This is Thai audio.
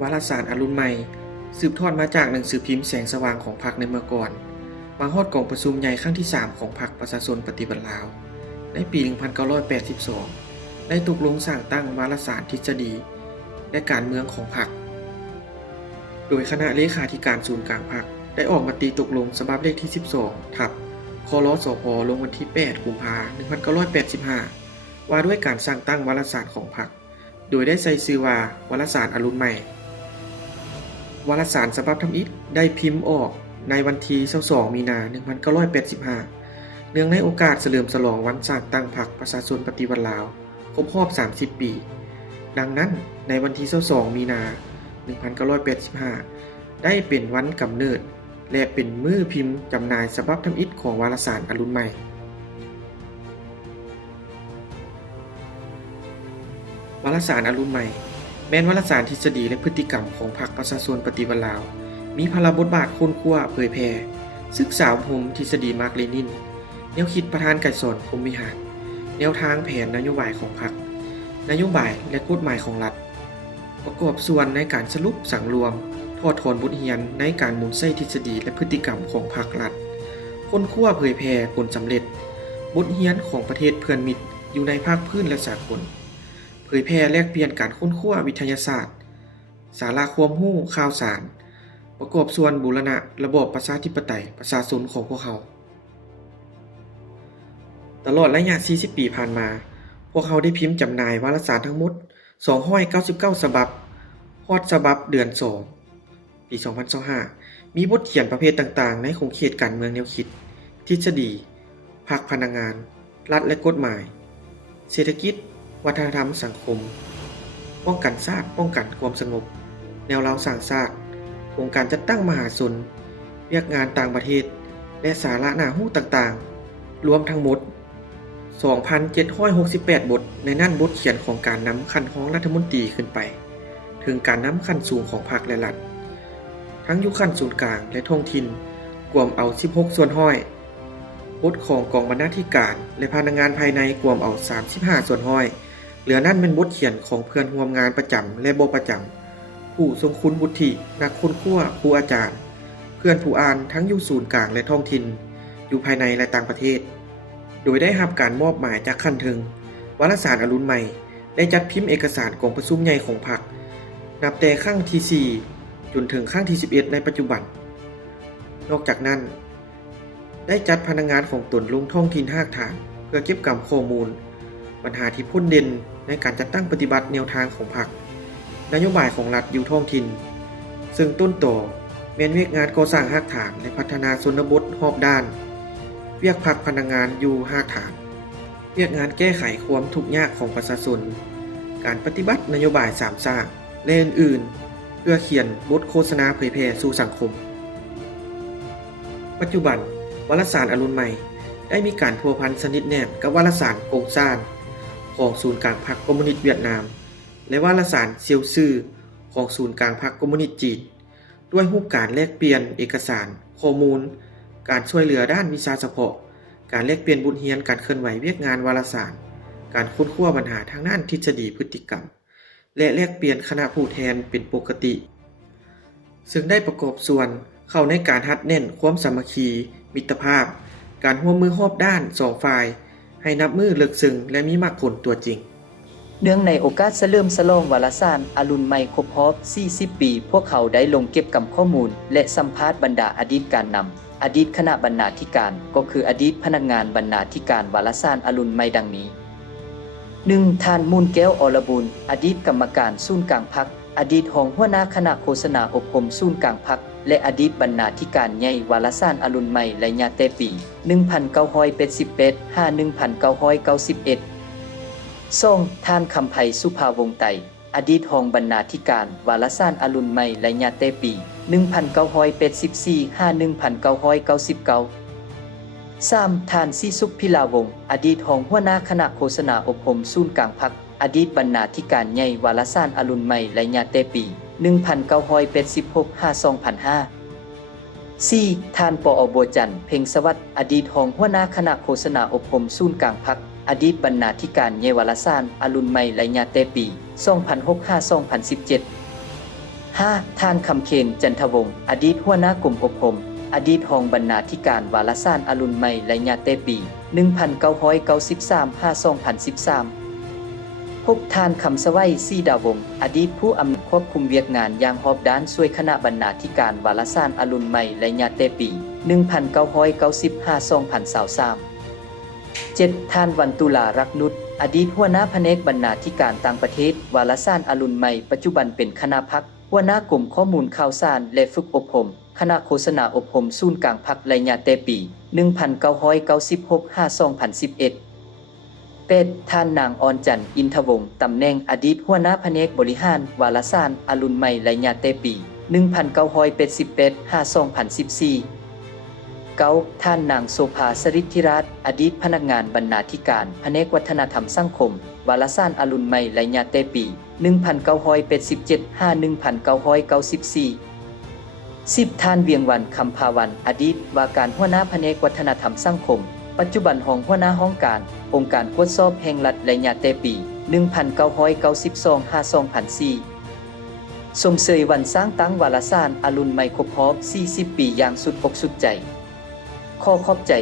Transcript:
วารสารอรุณใหม่สืบทอดมาจากหนังสือพิมพ์แสงสว่างของพรรคในเมื่อก่อนมาฮอดกองประชุมใหญ่ครั้งที่3ของพรรคประชาชนปฏิบัติลาวในปี 1982 ได้ตกลงสร้างตั้งวารสารทฤษฎีและการเมืองของพรรคโดยคณะเลขาธิการศูนย์กลางพรรคได้ออกมติตกลงฉบับเลขที่ 12 ทับคลสพลงวันที่ 8 กุมภาพันธ์ 1985 ว่าด้วยการสร้างตั้งวารสารของพรรคโดยได้ใส่ชื่อว่าวารสารอรุณใหม่วารสารฉบับทำอิฐได้พิมพ์ออกในวันที่ 22 มีนาคม 1985 เนื่องในโอกาสเฉลิมฉลองวันสร้างตั้งพรรคประชาชนปฏิวัติลาวครบรอบ 30 ปี ดังนั้นในวันที่ 22 มีนาคม 1985 ได้เป็นวันกำเนิดและเป็นมื้อพิมพ์จำหน่ายฉบับทำอิฐของวารสารอรุณใหม่วารสารอรุณใหม่แม้นวารสารทฤษฎีและพฤติกรรมของพรรคประชาชนปฏิวัติลาวมีพลบทบาทค้นคว้าเผยแพร่ศึกษาอบรมทฤษฎีมาร์กเลนินแนวคิดประธานไกรสอนพรหมวิหารแนวทางแผนนโยบายของพรรคนโยบายและกฎหมายของรัฐประกอบส่วนในการสรุปสังรวมถอดถอนบทเรียนในการหมุนใช้ทฤษฎีและพฤติกรรมของพรรครัฐค้นคว้าเผยแพร่ผลสำเร็จบทเรียนของประเทศเพื่อนมิตรอยู่ในภาคพื้นและสากลเผยแพร่แลกเปลี่ยนการค้นคว้าวิทยาศาสตร์สาระความรู้ข่าวสารประกอบส่วนบูรณะระบอบประชาธิปไตยประชาชนของพวกเขาตลอดระยะ 40 ปีผ่านมาพวกเขาได้พิมพ์จำหน่ายวารสารทั้งหมด 299 ฉบับฮอดฉบับเดือน 2 ปี 2025 มีบทเขียนประเภทต่างๆในขงเขตการเมืองแนวคิดทฤษฎีภาคพนักงานรัฐและกฎหมายเศรษฐกิจวัฒนธรรมสังคมป้องกันชาติป้องกันความสงบแนวเราสร้างชาติโครงการจัดตั้งมหาชนเวียกงานต่างประเทศและสาระน่ารู้ต่างๆรวมทั้งหมด 2,768 บทในนั้นบทเขียนของการนำขั้นของรัฐมนตรีขึ้นไปถึงการนำขั้นสูงของพรรคและรัฐทั้งอยู่ขั้นศูนย์กลางและท้องถิ่นรวมเอา16ส่วนห้อยบทของกองบรรณาธิการและพนักงานภายในรวมเอา35ส่วนห้อยเหลือนั่นเป็นบทเขียนของเพื่อนร่วมงานประจำและบ่ประจำผู้ทรงคุณวุฒินักค้นคว้าครูอาจารย์เพื่อนผู้อ่านทั้งอยู่ศูนย์กลางและท้องถิ่นอยู่ภายในและต่างประเทศโดยได้รับการมอบหมายจากขั้นถึงวารสารอรุณใหม่ได้จัดพิมพ์เอกสารกองประชุมใหญ่ของพรรคนับแต่ครั้งที่ 4 จนถึงครั้งที่ 11 ในปัจจุบันนอกจากนั้นได้จัดพนักงานของตนลงท้องถิ่น5 ฐานเพื่อเก็บกำข้อมูลปัญหาที่พ้นเด่นในการจัดตั้งปฏิบัติแนวทางของพรรคนโยบายของรัฐอยู่ท้องถิ่นซึ่งต้นต่อแม่นเวียกงานก่อสร้างฐานและพัฒนาชนบทรอบด้านเวียกพรรคพนักงานอยู่ฐานเวียกงานแก้ไขความทุกข์ยากของประชาชนการปฏิบัตินโยบายสามสร้างและอื่นๆเพื่อเขียนบทโฆษณาเผยแพร่สู่สังคมปัจจุบันวารสารอรุณใหม่ได้มีการพัวพันสนิทแนบกับวารสารโกงซ่านของศูนย์กลางพรรคคอมมิวนิสต์เวียดนามและวารสารเซียวซื่อของศูนย์กลางพรรคคอมมิวนิสต์จีนด้วยรูปการแลกเปลี่ยนเอกสารข้อมูลการช่วยเหลือด้านวิชาเฉพาะการแลกเปลี่ยนบทเรียนการเคลื่อนไหวเวียกงานวารสารการค้นคว้าปัญหาทางด้านทฤษฎีพฤติกรรมและแลกเปลี่ยนคณะผู้แทนเป็นปกติซึ่งได้ประกอบส่วนเข้าในการฮัดแน่นความสามัคคีมิตรภาพการร่วมมือรอบด้าน2ฝ่ายให้นับมือลึกซึ้งและมีมรรคผลตัวจริงเนื่องในโอกาสเฉลิมฉลองวารสารอรุณใหม่ครบรอบ 40 ปี พวกเขาได้ลงเก็บกำข้อมูลและสัมภาษณ์บรรดาอดีตการนำอดีตคณะบรรณาธิการก็คืออดีตพนักงานบรรณาธิการวารสารอรุณใหม่ดังนี้ 1. ท่านมูลแก้วอรบุญอดีตกรรมการศูนย์กลางพรรคอดีตรองหัวหน้าคณะโฆษณาอบรมศูนย์กลางพรรคและอดีตบรรณาธิการใหญ่วารสารอรุณใหม่ระยะแต่ปี 1988 1991 2. ท่านคำไพสุภาวงศ์ไตอดีตรองบรรณาธิการวารสารอรุณใหม่ระยะแต่ปี 1984 1999 3. ท่านศิสุขพิลาวงศ์อดีตรองหัวหน้าคณะโฆษณาอบรมศูนย์กลางพรรคอดีตบรรณาธิการใหญ่วารสารอรุณใหม่ระยะแต่ปี 1986 2005 4. ท่านปอ.บัวจันทร์เพ็งสวัสดิ์อดีตรองหัวหน้าคณะโฆษณาอบรมศูนย์กลางพรรคอดีตบรรณาธิการใหญ่วารสารอรุณใหม่ระยะแต่ปี 2006 2017 5. ท่านคำเคนจันทวงศ์อดีตหัวหน้ากรมอบรมอดีตรองบรรณาธิการวารสารอรุณใหม่และญาเตปี 1993-2013 6. ท่านคำสวัยศรีดาวงศ์อดีตผู้อำนวยควบคุมเวียกงานอย่างรอบด้านช่วยคณะบรรณาธิการวารสารอรุณใหม่และญาเตปี 1995-2023 7. ท่านวันตุลารักนุชอดีตหัวหน้าแผนกบรรณาธิการต่างประเทศวารสารอรุณใหม่ปัจจุบันเป็นคณะพรรคหัวหน้ากลุ่มข้อมูลข่าวสารและฝึกอบรมคณะโฆษณาอบรมศูนย์กลางพรรคและญาเตปี 1996-2011 8. ท่านนางอรจันทร์อินทวงศ์ตำแหน่งอดีตหัวหน้าแผนกบริหารวารสารอรุณใหม่และญาเตปี 1988-2014 9. ท่านนางโสภาสริทธิราชอดีตพนักงานบรรณาธิการแผนกวัฒนธรรมสังคมวารสารอรุณใหม่และญาเตปี 1987-1994 10. ท่านเวียงวันคำภาวันอดีตว่าการหัวหน้าแผนกวัฒนธรรมสังคมปัจจุบันของหัวหน้าห้องการองค์การตรวจสอบแห่งรัฐและญาเตปี 1992-2004 สมเสยวันสร้างตั้งวารสารอรุณใหม่ครบรอบ 40 ปีอย่างสุดอกสุดใจขอขอบใจ